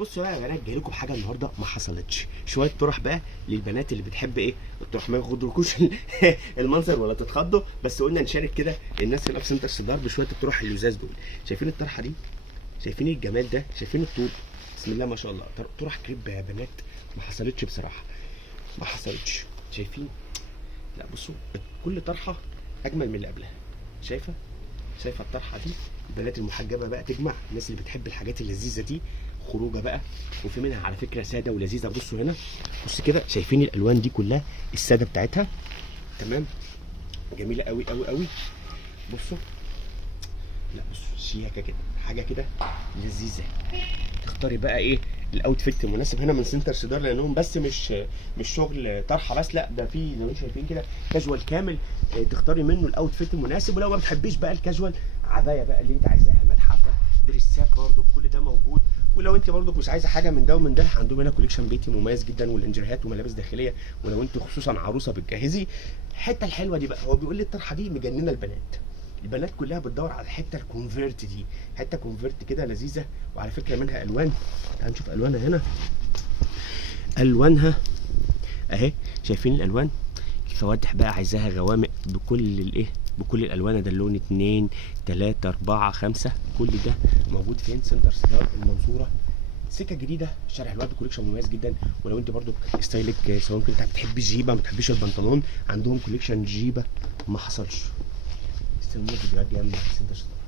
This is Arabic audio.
بصوا بقى يا بنات، جاي لكم بحاجه النهارده ما حصلتش. شويه طرح بقى للبنات اللي بتحب ايه الطرح، ما يغضركوش المنظر ولا تتخضوا، بس قلنا نشارك كده الناس اللي في سنتر الصدار بشويه الطرح اللزاز دول. شايفين الطرحه دي؟ شايفين الجمال ده؟ شايفين الطول؟ بسم الله ما شاء الله. طرح كريب يا بنات ما حصلتش بصراحه، ما حصلتش. شايفين؟ لا بصوا، كل طرحه اجمل من اللي قبلها. شايفه الطرحه دي؟ البنات المحجبه بقى تجمع، الناس اللي بتحب الحاجات اللذيذه دي خروجه بقى. وفي منها على فكره ساده ولذيذه. بصوا هنا، بص كده، شايفين الالوان دي كلها الساده بتاعتها؟ تمام، جميله قوي قوي قوي. بصوا، لا بصوا شياكه كده، حاجه كده لذيذه. تختاري بقى ايه الاوتفيت المناسب هنا من سنتر صدار، لانهم بس مش شغل طرحه بس، لا ده في زي ما انتم شايفين كده كاجوال كامل. تختاري منه الاوتفيت المناسب. ولو ما بتحبيش بقى الكاجوال، عبايه بقى اللي انت عايزاها، ملحفه، دريسات، برده كل ده موجود. ولو انت برضك مش عايزه حاجه من ده ومن ده، عندهم هنا كوليكشن بيتي مميز جدا، والانجريهات وملابس داخليه. ولو انت خصوصا عروسه بتجهزي، الحته الحلوه دي بقى، هو بيقول لي الطرحه دي مجننه البنات كلها بتدور على الحته الكونفيرت دي، حته كونفيرت كده لذيذه. وعلى فكره منها الوان، تعالوا نشوف الوانها هنا. الوانها اهي، شايفين الالوان؟ الفواتح بقى عايزاها غوامق بكل الايه، بكل الالوان. ده اللون 2 3 4 5، كل ده موجود فين؟ سنتر صدار المنصوره، سكه جديده، شارع الورد. كوليكشن مميز جدا. ولو انت برضو ستايلك سواء كنت بتحبي الجيبه ما بتحبيش البنطلون، عندهم كوليكشن جيبه ما حصلش. استنوا فيديوهات جامده في سنتر صدار.